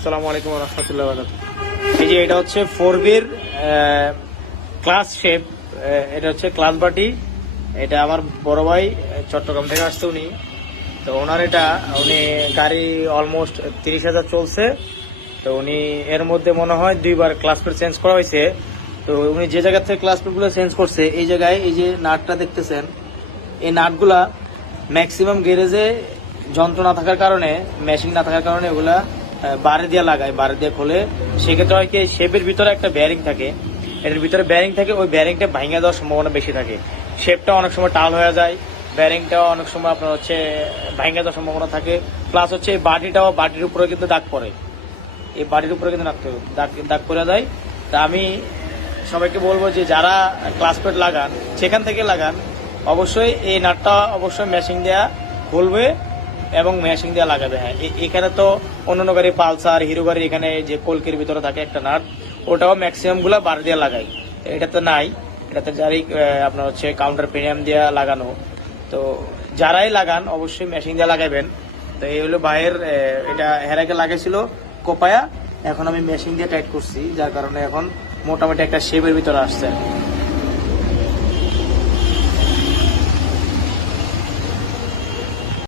আসসালামু আলাইকুম ওয়া রাহমাতুল্লাহি ওয়া বারাকাতুহু। এই যে এটা হচ্ছে 4B-র ক্লাস শেপ, এটা হচ্ছে ক্লাস বাটি। এটা আমার বড় ভাই চট্টগ্রাম থেকে আসছে উনি, তো ওনার এটা উনি গাড়ি অলমোস্ট 30,000 চলছে। তো উনি এর মধ্যে মনে হয় 2বার ক্লাস প্লেট চেঞ্জ করা হয়েছে। তো উনি যে জায়গা থেকে ক্লাস প্লেটগুলো চেঞ্জ করছে, এই জায়গায় এই যে নাটটা দেখতেছেন, এই নাটগুলা ম্যাক্সিমাম গ্যারেজে যন্ত্র না থাকার কারণে, মেশিন না থাকার কারণে ওগুলা বারে দিয়ে লাগায়, বারে দিয়ে খোলে। সেক্ষেত্রে হয় কি, শেপের ভিতরে একটা ব্যারিং থাকে, এটার ভিতরে ব্যারিং থাকে, ওই ব্যারিংটা ভাঙে দেওয়ার সম্ভাবনা বেশি থাকে। শেপটা অনেক সময় টাল হয়ে যায়, ব্যারিংটাও অনেক সময় আপনার হচ্ছে ভাঙে দেওয়ার সম্ভাবনা থাকে। প্লাস হচ্ছে এই বাটির উপরে কিন্তু দাগ পড়ে, এই বাটির উপরে কিন্তু দাগ পড়ে যায়। তা আমি সবাইকে বলবো যে যারা ক্লাস প্লেট লাগান সেখান থেকে লাগান, অবশ্যই এই নাটটা অবশ্যই মেশিন দেওয়া খুলবে এবং মেশিন দেওয়া লাগাবে। হ্যাঁ, এখানে তো অন্যান্য গাড়ি পালসার, হিরো গাড়ি এখানে যে কলকির ভিতরে থাকে একটা নাট, ওটাও ম্যাক্সিমাম গুলা বার দিয়ে লাগাই। এটাতে নাই, এটাতে যারই আপনার হচ্ছে কাউন্টার প্রিমিয়াম দিয়ে লাগানো। তো যারাই লাগান অবশ্যই মেশিন দিয়ে লাগাবেন। তো এই হলো ভাইয়ের, এটা এর আগে লাগাইছিল কোপায়া, এখন আমি মেশিন দিয়ে টাইট করছি, যার কারণে এখন মোটামুটি একটা শেপের ভিতরে আসছে।